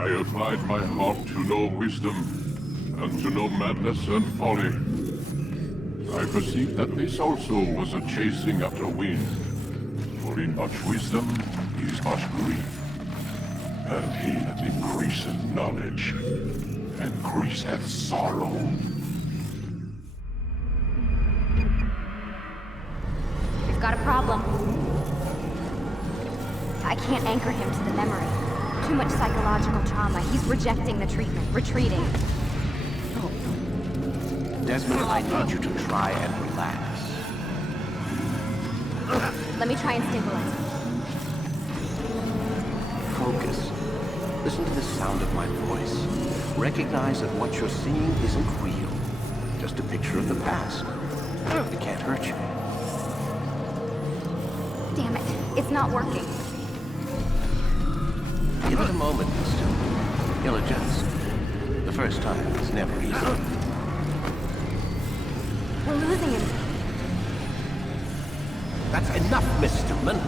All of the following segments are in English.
I applied my heart to know wisdom, and to know madness and folly. I perceived that this also was a chasing after wind. For in much wisdom is much grief. And he that increaseth knowledge increaseth sorrow. We've got a problem. I can't anchor him to the memory. Too much psychological trauma. He's rejecting the treatment, retreating. Desmond, I need you to try and relax. Let me try and stabilize him. Focus. Listen to the sound of my voice. Recognize that what you're seeing isn't real. Just a picture of the past. It can't hurt you. Damn it. It's not working. Give it a moment, mister. He'll adjust. The first time is never easy. We're losing him. That's enough, Miss Stillman.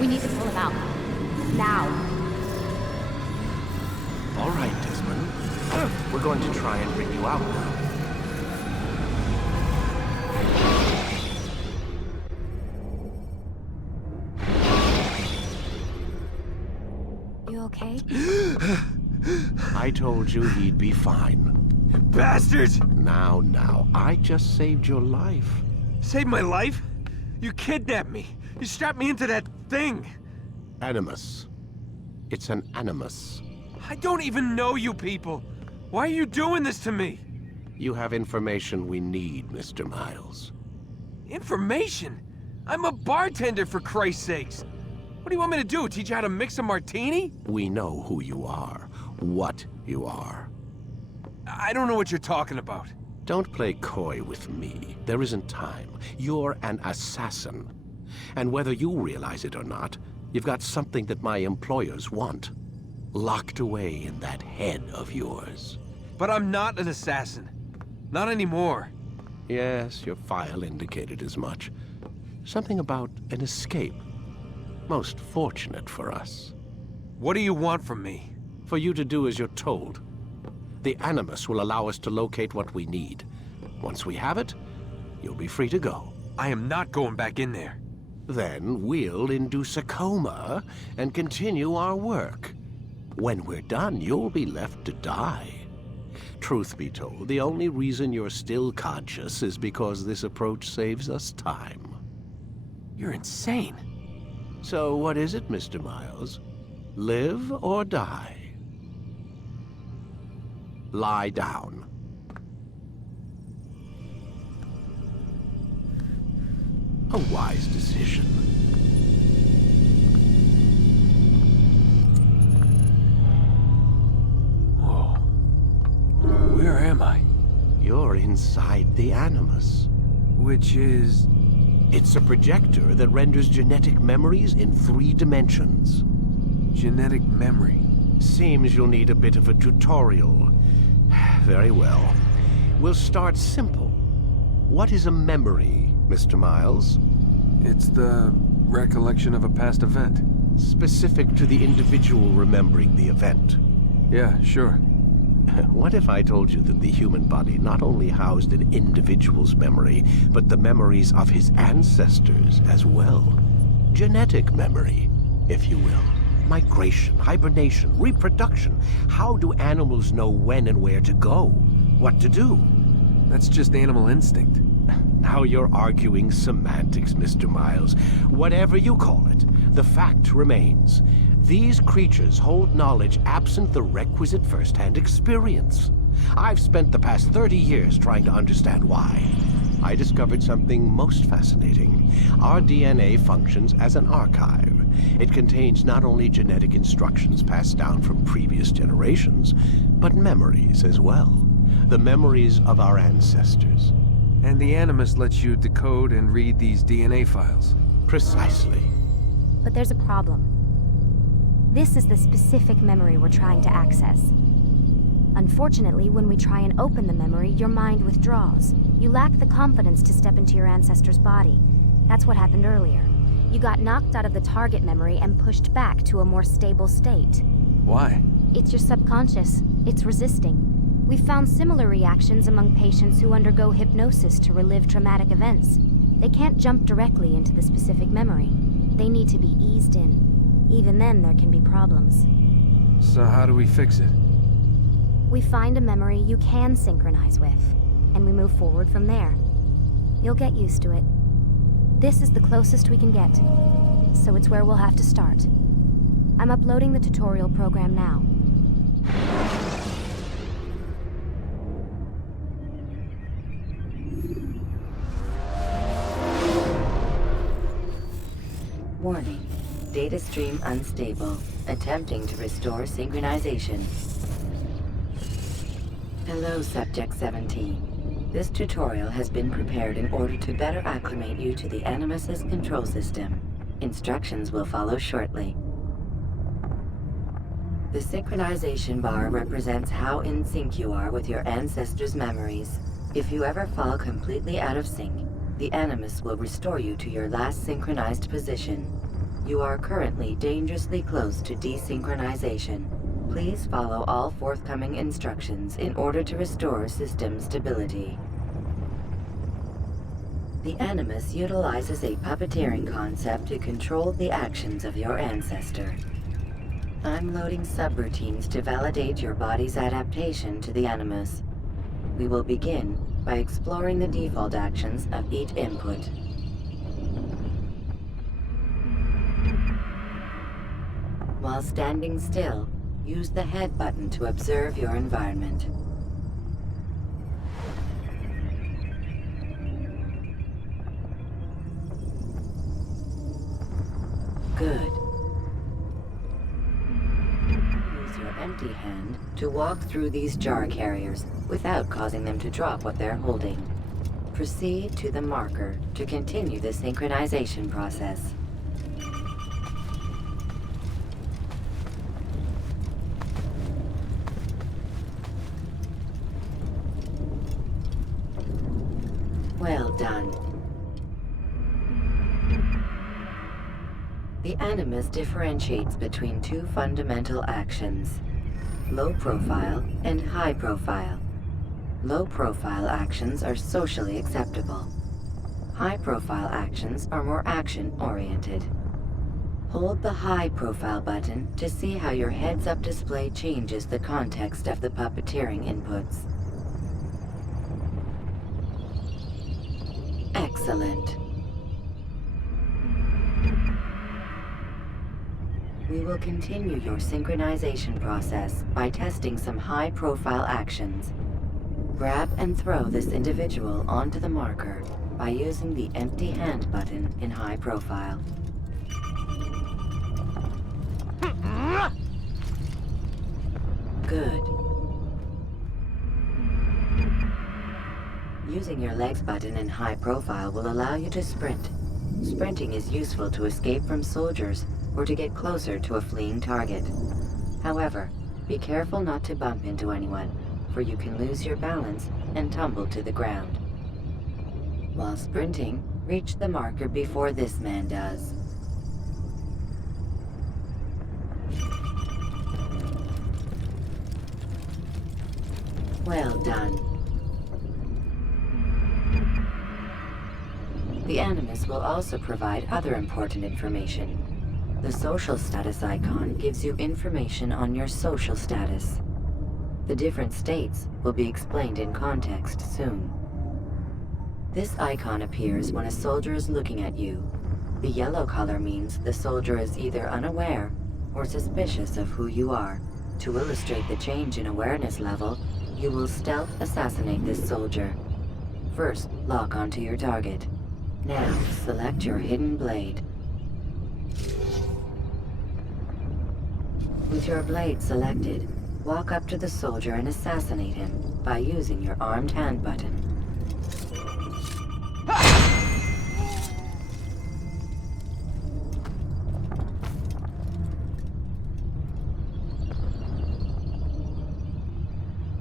We need to pull him out. Now. All right, Desmond. We're going to try and bring you out now. You okay? I told you he'd be fine. Bastards! Now, I just saved your life. Saved my life? You kidnapped me. You strapped me into that thing. Animus. It's an animus. I don't even know you people. Why are you doing this to me? You have information we need, Mr. Miles. Information? I'm a bartender, for Christ's sakes. What do you want me to do? Teach you how to mix a martini? We know who you are, what you are. I don't know what you're talking about. Don't play coy with me. There isn't time. You're an assassin. And whether you realize it or not, you've got something that my employers want. Locked away in that head of yours. But I'm not an assassin. Not anymore. Yes, your file indicated as much. Something about an escape. Most fortunate for us. What do you want from me? For you to do as you're told. The Animus will allow us to locate what we need. Once we have it, you'll be free to go. I am not going back in there. Then we'll induce a coma and continue our work. When we're done, you'll be left to die. Truth be told, the only reason you're still conscious is because this approach saves us time. You're insane. So what is it, Mr. Miles? Live or die? Lie down. A wise decision. Whoa. Where am I? You're inside the Animus. Which is... It's a projector that renders genetic memories in 3 dimensions. genetic memory. Seems you'll need a bit of a tutorial. Very well. We'll start simple. What is a memory, Mr. Miles? It's the recollection of a past event. Specific to the individual remembering the event. Yeah, sure. What if I told you that the human body not only housed an individual's memory, but the memories of his ancestors as well? Genetic memory, if you will. Migration, hibernation, reproduction. How do animals know when and where to go? What to do? That's just animal instinct. Now you're arguing semantics, Mr. Miles. Whatever you call it, the fact remains. These creatures hold knowledge absent the requisite first-hand experience. I've spent the past 30 years trying to understand why. I discovered something most fascinating. Our DNA functions as an archive. It contains not only genetic instructions passed down from previous generations, but memories as well. The memories of our ancestors. And the Animus lets you decode and read these DNA files. Precisely. But there's a problem. This is the specific memory we're trying to access. Unfortunately, when we try and open the memory, your mind withdraws. You lack the confidence to step into your ancestor's body. That's what happened earlier. You got knocked out of the target memory and pushed back to a more stable state. Why? It's your subconscious. It's resisting. We've found similar reactions among patients who undergo hypnosis to relive traumatic events. They can't jump directly into the specific memory. They need to be eased in. Even then, there can be problems. So how do we fix it? We find a memory you can synchronize with, and we move forward from there. You'll get used to it. This is the closest we can get, so it's where we'll have to start. I'm uploading the tutorial program now. Warning. Data stream unstable. Attempting to restore synchronization. Hello, Subject 17. This tutorial has been prepared in order to better acclimate you to the Animus's control system. Instructions will follow shortly. The synchronization bar represents how in sync you are with your ancestors' memories. If you ever fall completely out of sync, the Animus will restore you to your last synchronized position. You are currently dangerously close to desynchronization. Please follow all forthcoming instructions in order to restore system stability. The Animus utilizes a puppeteering concept to control the actions of your ancestor. I'm loading subroutines to validate your body's adaptation to the Animus. We will begin by exploring the default actions of each input. While standing still, use the head button to observe your environment. Good. Use your empty hand to walk through these jar carriers without causing them to drop what they're holding. Proceed to the marker to continue the synchronization process. Well done. The The Animus differentiates between two fundamental actions: low profile and high profile. Low profile actions are socially acceptable. High profile actions are more action-oriented. Hold the high profile button to see how your heads-up display changes the context of the puppeteering inputs. Excellent. We will continue your synchronization process by testing some high-profile actions. Grab and throw this individual onto the marker by using the empty hand button in high profile. Good. Using your legs button in high profile will allow you to sprint. Sprinting is useful to escape from soldiers or to get closer to a fleeing target. However, be careful not to bump into anyone, for you can lose your balance and tumble to the ground. While sprinting, reach the marker before this man does. Well done. The Animus will also provide other important information. The social status icon gives you information on your social status. The different states will be explained in context soon. This icon appears when a soldier is looking at you. The yellow color means the soldier is either unaware or suspicious of who you are. To illustrate the change in awareness level, you will stealth assassinate this soldier. First, lock onto your target. Now, select your hidden blade. With your blade selected, walk up to the soldier and assassinate him by using your armed hand button.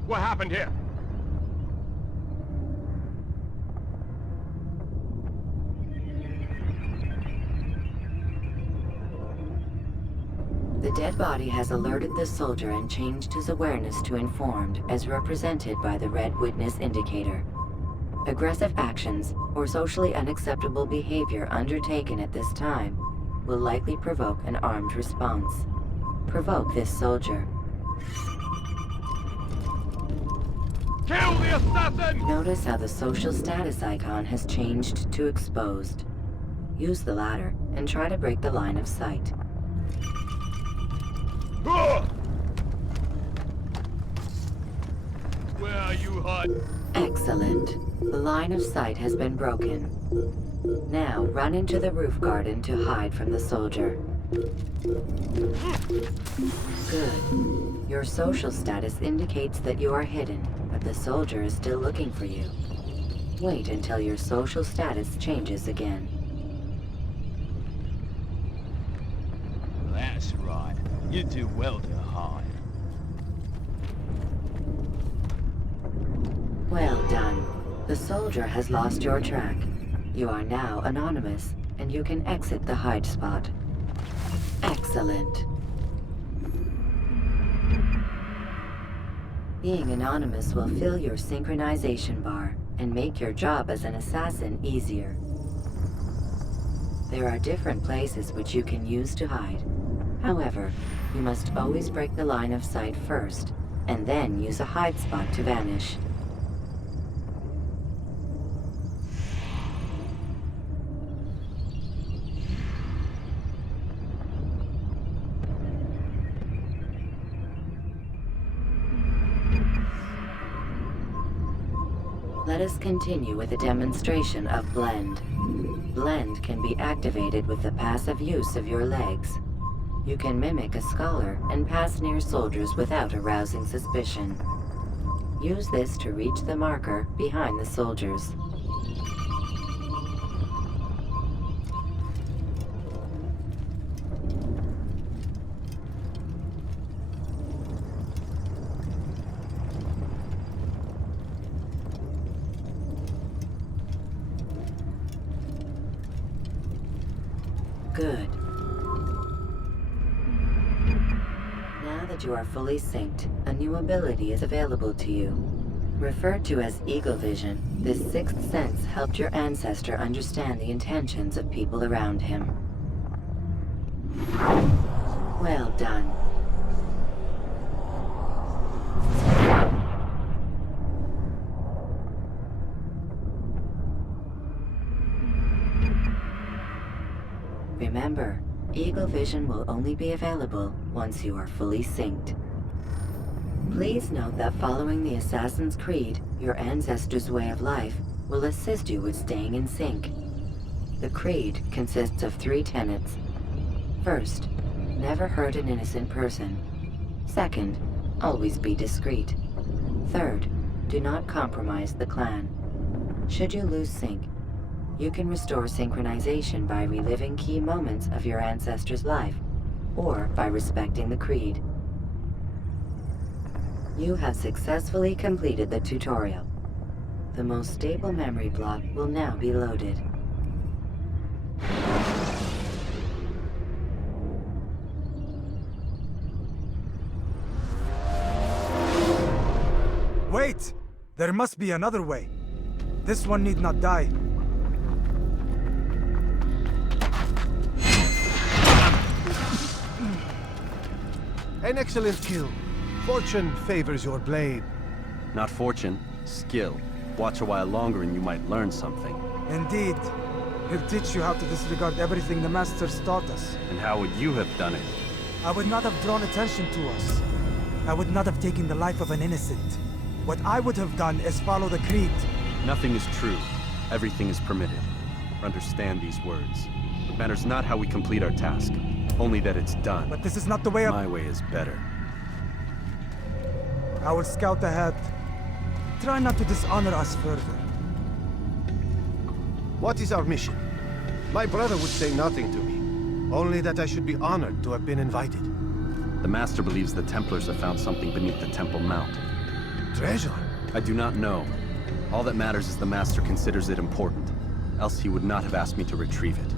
What happened here? The dead body has alerted the soldier and changed his awareness to informed, as represented by the red witness indicator. Aggressive actions or socially unacceptable behavior undertaken at this time will likely provoke an armed response. Provoke this soldier. Kill the assassin! Notice how the social status icon has changed to exposed. Use the latter and try to break the line of sight. Where are you hiding? Excellent. The line of sight has been broken. Now run into the roof garden to hide from the soldier. Good. Your social status indicates that you are hidden, but the soldier is still looking for you. Wait until your social status changes again. That's right. You do well to hide. Well done. The soldier has lost your track. You are now anonymous, and you can exit the hide spot. Excellent. Being anonymous will fill your synchronization bar and make your job as an assassin easier. There are different places which you can use to hide. However, you must always break the line of sight first, and then use a hide spot to vanish. Let us continue with a demonstration of Blend. Blend can be activated with the passive use of your legs. You can mimic a scholar and pass near soldiers without arousing suspicion. Use this to reach the marker behind the soldiers. Good. Now that you are fully synced, a new ability is available to you. Referred to as Eagle Vision, this sixth sense helped your ancestor understand the intentions of people around him. Well done. Remember, Eagle Vision will only be available once you are fully synced. Please note that following the Assassin's Creed, your ancestors' way of life will assist you with staying in sync. The Creed consists of 3 tenets. First, never hurt an innocent person. Second, always be discreet. Third, do not compromise the clan. Should you lose sync, you can restore synchronization by reliving key moments of your ancestor's life, or by respecting the Creed. You have successfully completed the tutorial. The most stable memory block will now be loaded. Wait! There must be another way. This one need not die. An excellent kill. Fortune favors your blade. Not fortune, skill. Watch a while longer and you might learn something. Indeed. He'll teach you how to disregard everything the Masters taught us. And how would you have done it? I would not have drawn attention to us. I would not have taken the life of an innocent. What I would have done is follow the Creed. Nothing is true. Everything is permitted. Understand these words. It matters not how we complete our task, only that it's done. But this is not the way of... My way is better. I will scout ahead. Try not to dishonor us further. What is our mission? My brother would say nothing to me. Only that I should be honored to have been invited. The Master believes the Templars have found something beneath the Temple Mount. Treasure? I do not know. All that matters is the Master considers it important. Else he would not have asked me to retrieve it.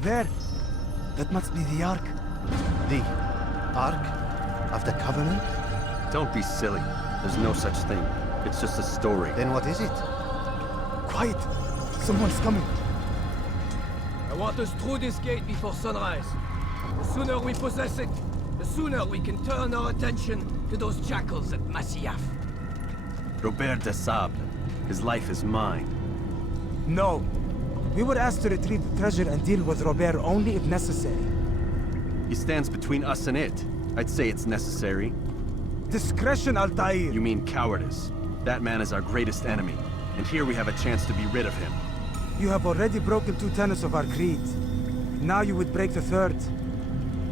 There! That must be the Ark. The Ark of the Covenant? Don't be silly. There's no such thing. It's just a story. Then what is it? Quiet! Someone's coming. I want us through this gate before sunrise. The sooner we possess it, the sooner we can turn our attention to those jackals at Masyaf. Robert de Sable. His life is mine. No. We were asked to retrieve the treasure and deal with Robert only if necessary. He stands between us and it. I'd say it's necessary. Discretion, Altair! You mean cowardice. That man is our greatest enemy, and here we have a chance to be rid of him. You have already broken 2 tenets of our creed. Now you would break the 3rd.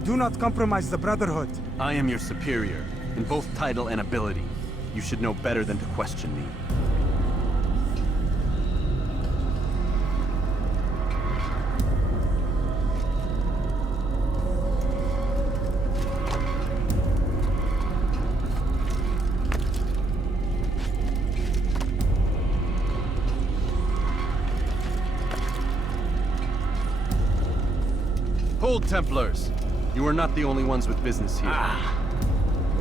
Do not compromise the Brotherhood. I am your superior, in both title and ability. You should know better than to question me. Hold, Templars! You are not the only ones with business here.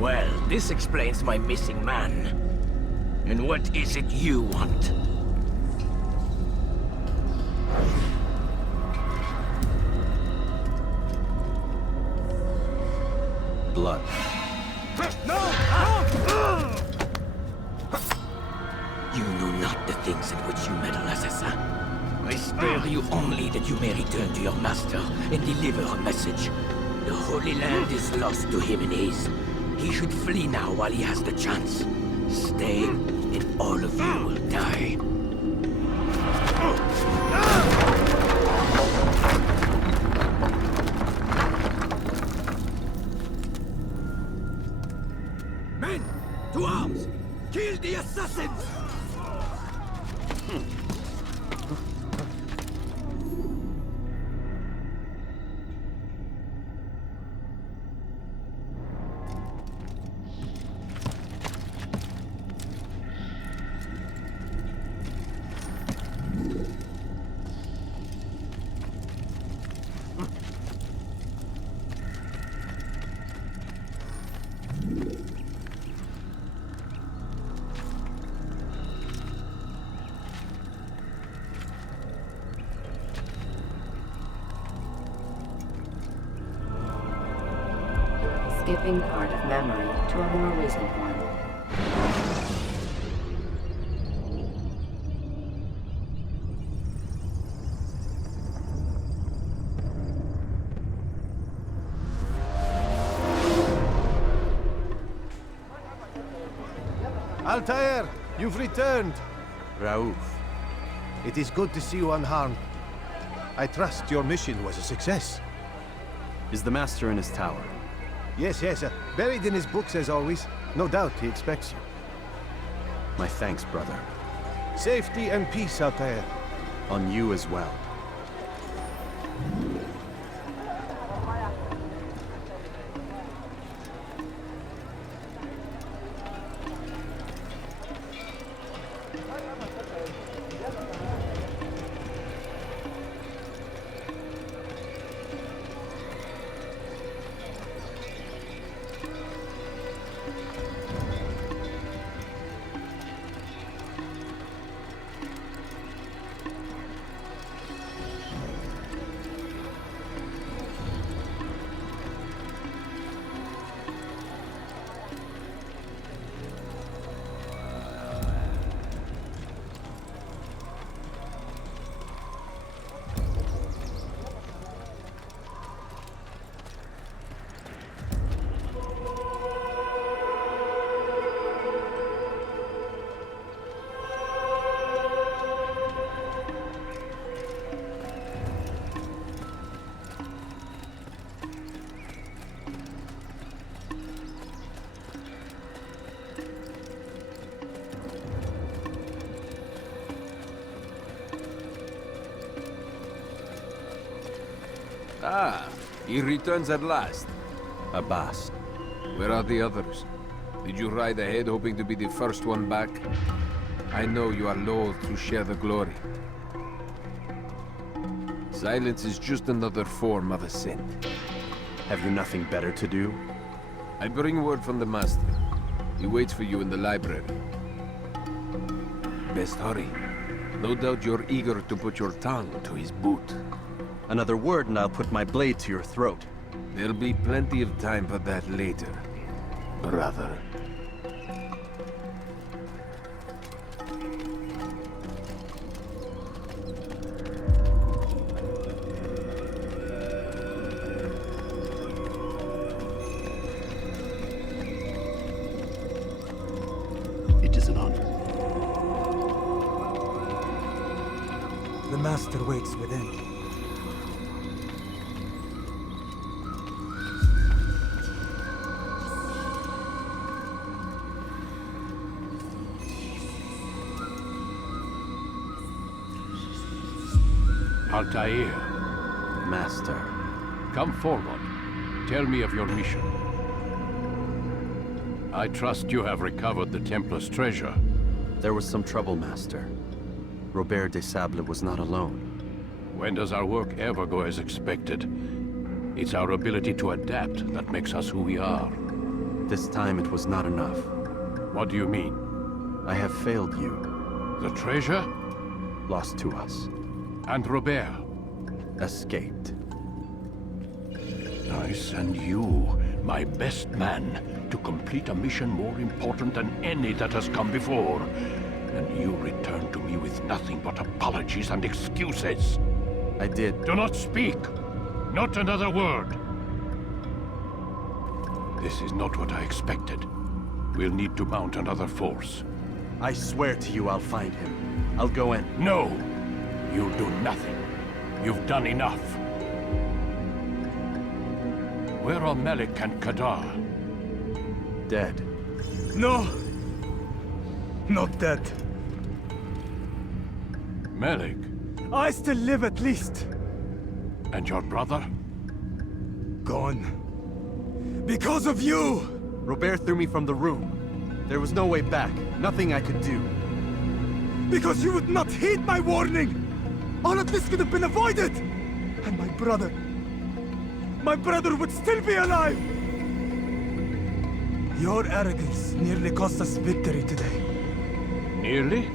Well, this explains my missing man. And what is it you want? Blood. You know not the things in which you meddle, assassin. I spare you only that you may return to your master and deliver a message. The Holy Land is lost to him and his. He should flee now while he has the chance. Stay, and all of you will die. skipping part of memory to a more recent one. Altair, you've returned. Raouf. It is good to see you unharmed. I trust your mission was a success. Is the Master in his tower? Yes, buried in his books as always. No doubt he expects you. My thanks, brother. Safety and peace, Altair. On you as well. Ah, he returns at last. Abbas. Where are the others? Did you ride ahead hoping to be the first one back? I know you are loath to share the glory. Silence is just another form of assent. Have you nothing better to do? I bring word from the Master. He waits for you in the library. Best hurry. No doubt you're eager to put your tongue to his boot. Another word and I'll put my blade to your throat. There'll be plenty of time for that later, brother. It is an honor. The Master waits within. Altair, Master. come forward. Tell me of your mission. I trust you have recovered the Templar's treasure. There was some trouble, Master. Robert de Sable was not alone. When does our work ever go as expected? It's our ability to adapt that makes us who we are. This time it was not enough. What do you mean? I have failed you. The treasure? Lost to us. And Robert? Escaped. I send you, my best man, to complete a mission more important than any that has come before. And you return to me with nothing but apologies and excuses. I did. Do not speak! Not another word! This is not what I expected. We'll need to mount another force. I swear to you I'll find him. I'll go in. No! You'll do nothing. You've done enough. Where are Melik and Kadar? Dead. No! Not dead. Melik? I still live at least. And your brother? Gone. Because of you! Robert threw me from the room. There was no way back. Nothing I could do. Because you would not heed my warning! All of this could have been avoided! And my brother would still be alive! Your arrogance nearly cost us victory today. Nearly?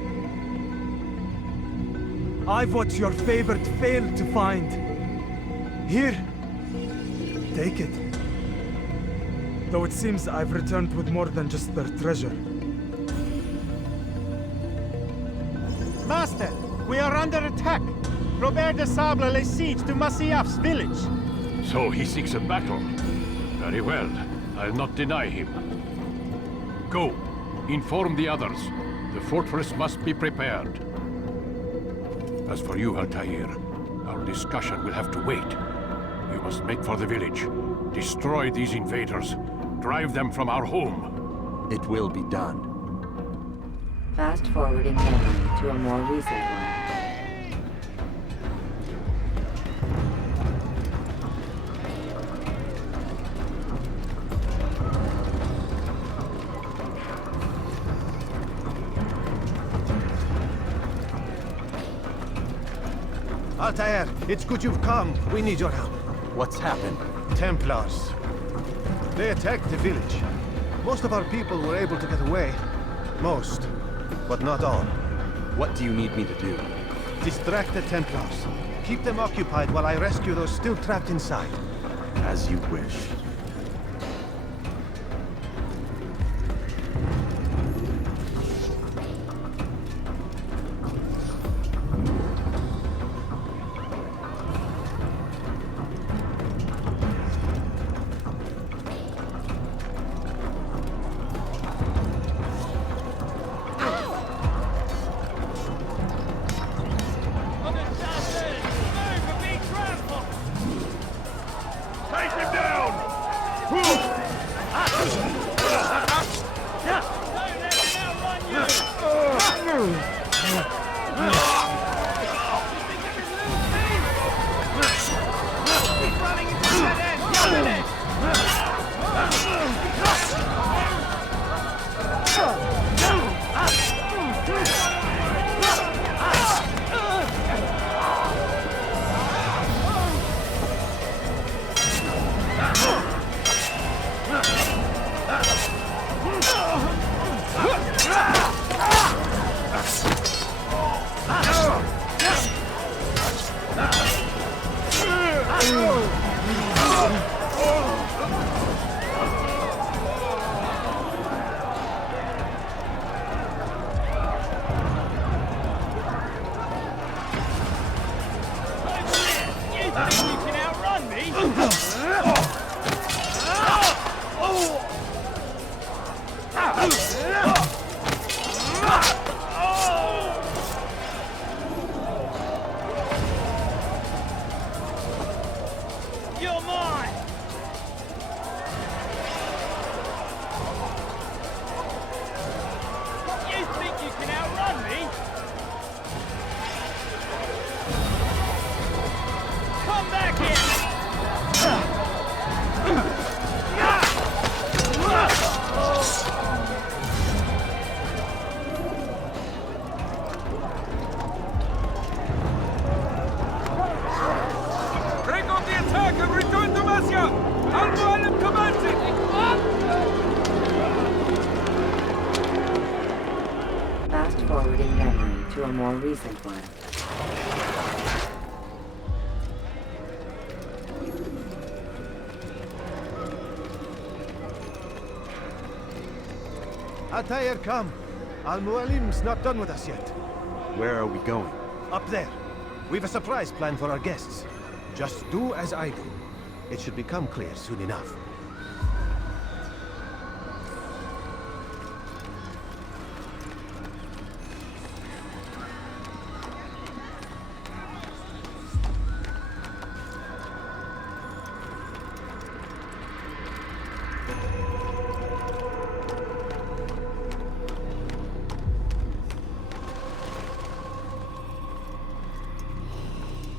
I've watched your favorite fail to find. Here, take it. Though it seems I've returned with more than just their treasure. Master, we are under attack. Robert de Sable lays siege to Masyaf's village. So he seeks a battle. Very well. I'll not deny him. Go. Inform the others. The fortress must be prepared. As for you, Altair, our discussion will have to wait. You must make for the village. Destroy these invaders. Drive them from our home. It will be done. Fast-forwarding memory to a more recent one. Altair, it's good you've come. We need your help. What's happened? Templars. They attacked the village. Most of our people were able to get away. Most, but not all. What do you need me to do? Distract the Templars. Keep them occupied while I rescue those still trapped inside. As you wish. Fast-forwarding memory to a more recent one. Altair, come. Al-Mualim's not done with us yet. Where are we going? Up there. We've a surprise plan for our guests. Just do as I do. It should become clear soon enough.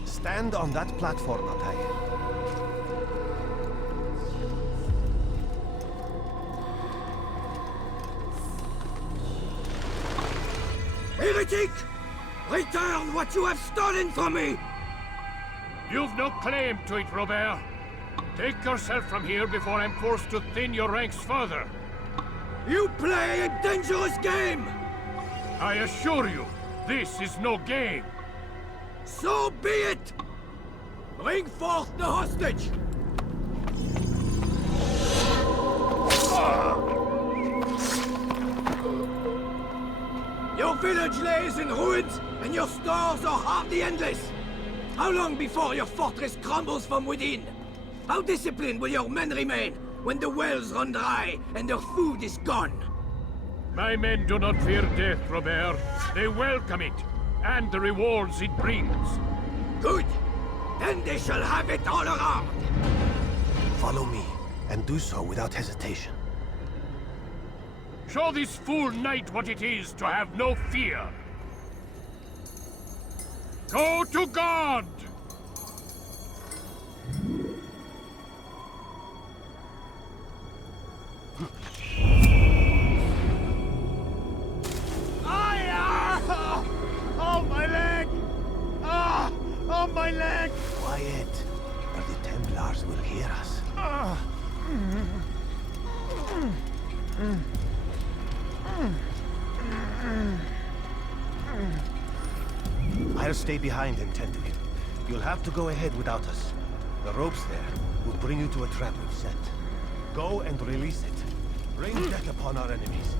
Stand on that platform, Altair. Heretic! Return what you have stolen from me! You've no claim to it, Robert. Take yourself from here before I'm forced to thin your ranks further. You play a dangerous game! I assure you, this is no game. So be it! Bring forth the hostage! Your village lays in ruins, and your stores are hardly endless. How long before your fortress crumbles from within? How disciplined will your men remain when the wells run dry and their food is gone? My men do not fear death, Robert. They welcome it, and the rewards it brings. Good. Then they shall have it all around. Follow me, and do so without hesitation. Show this fool knight what it is to have no fear. Go to God! Oh, my leg! Ah! Oh, my leg! Quiet, or the Templars will hear us. I'll stay behind and tend to it. You'll have to go ahead without us. The ropes there will bring you to a trap we've set. Go and release it. Rain death upon our enemies.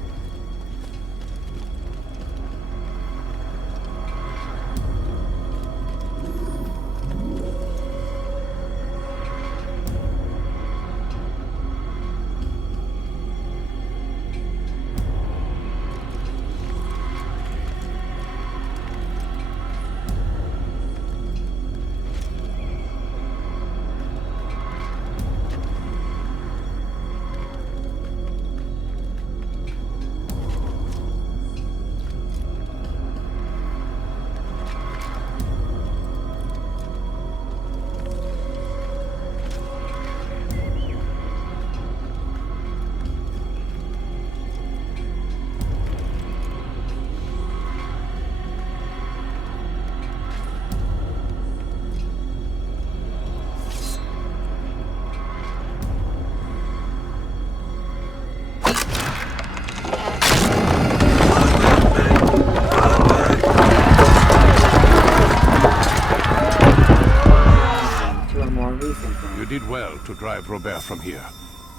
To drive Robert from here.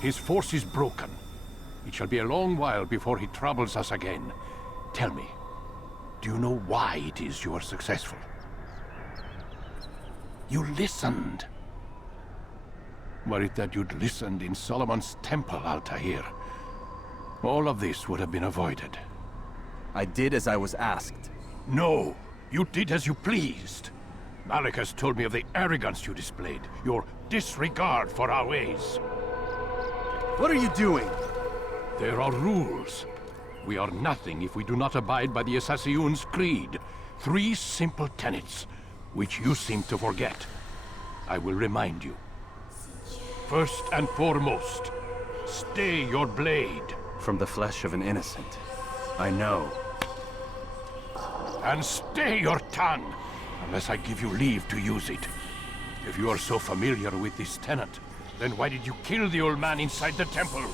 His force is broken. It shall be a long while before he troubles us again. Tell me, do you know why it is you are successful? You listened. Were it that you'd listened in Solomon's temple, Altair, all of this would have been avoided. I did as I was asked. No, you did as you pleased. Malik has told me of the arrogance you displayed, your disregard for our ways. What are you doing? There are rules. We are nothing if we do not abide by the Assassin's creed. 3 simple tenets, which you seem to forget. I will remind you. First and foremost, stay your blade. From the flesh of an innocent. I know. And stay your tongue, unless I give you leave to use it. If you are so familiar with this tenet, then why did you kill the old man inside the temple?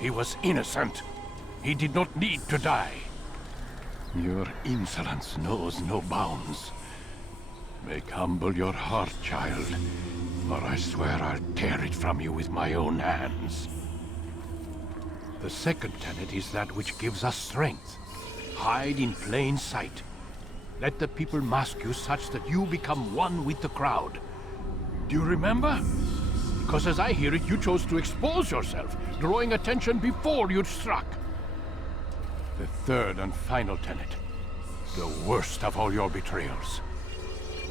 He was innocent. He did not need to die. Your insolence knows no bounds. Make humble your heart, child, or I swear I'll tear it from you with my own hands. The second tenet is that which gives us strength. Hide in plain sight. Let the people mask you such that you become one with the crowd. Do you remember? Because as I hear it, you chose to expose yourself, drawing attention before you'd struck. The third and final tenet, the worst of all your betrayals.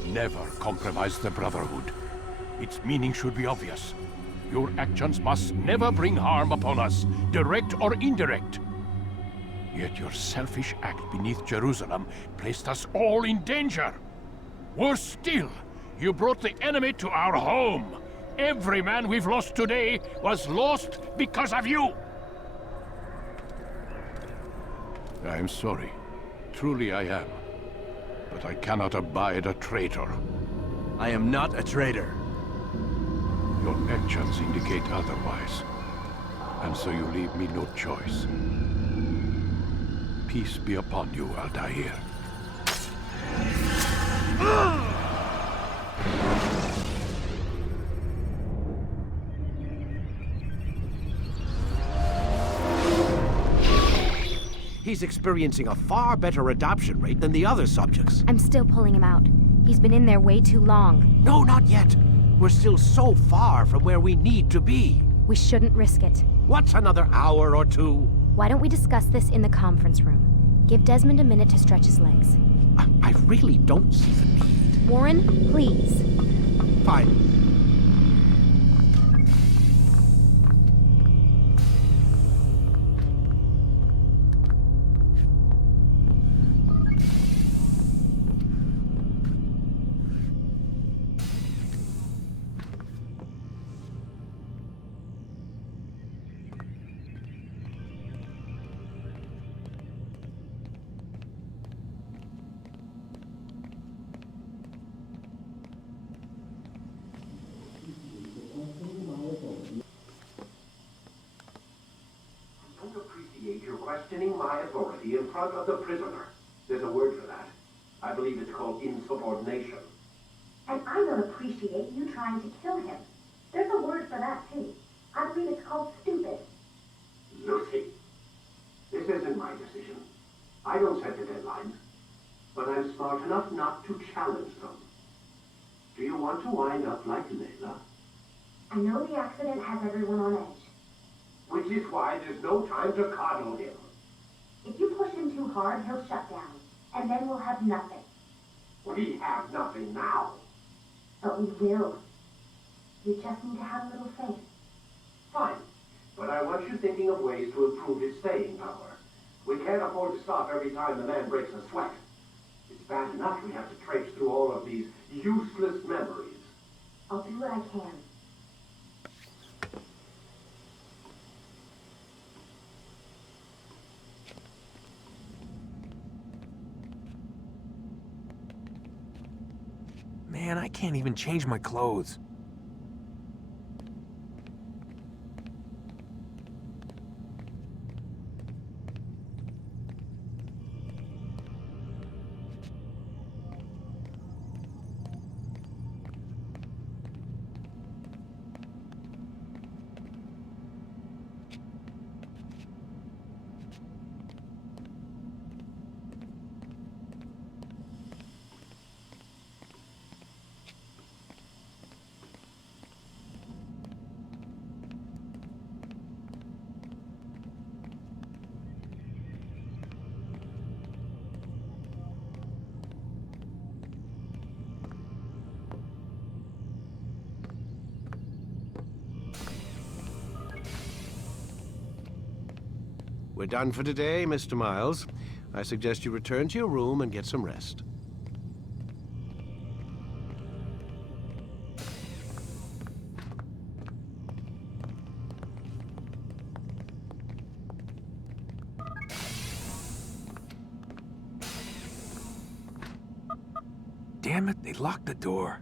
Never compromise the Brotherhood. Its meaning should be obvious. Your actions must never bring harm upon us, direct or indirect. Yet your selfish act beneath Jerusalem placed us all in danger. Worse still, you brought the enemy to our home. Every man we've lost today was lost because of you. I'm sorry. Truly I am. But I cannot abide a traitor. I am not a traitor. Your actions indicate otherwise. And so you leave me no choice. Peace be upon you, Altair. He's experiencing a far better adoption rate than the other subjects. I'm still pulling him out. He's been in there way too long. No, not yet. We're still so far from where we need to be. We shouldn't risk it. What's another hour or two? Why don't we discuss this in the conference room? Give Desmond a minute to stretch his legs. I really don't see the need. Warren, please. Fine. You're questioning my authority in front of the prisoner. There's a word for that. I believe it's called insubordination. And I don't appreciate you trying to kill him. There's a word for that, too. I believe it's called stupid. Lucy, this isn't my decision. I don't set the deadlines. But I'm smart enough not to challenge them. Do you want to wind up like Layla? I know the accident has everyone on edge. Which is why there's no time to coddle him. If you push him too hard, he'll shut down. And then we'll have nothing. We have nothing now. But we will. You just need to have a little faith. Fine. But I want you thinking of ways to improve his staying power. We can't afford to stop every time the man breaks a sweat. It's bad enough we have to traipse through all of these useless memories. I'll do what I can. Man, I can't even change my clothes. We're done for today, Mr. Miles. I suggest you return to your room and get some rest. Damn it, they locked the door.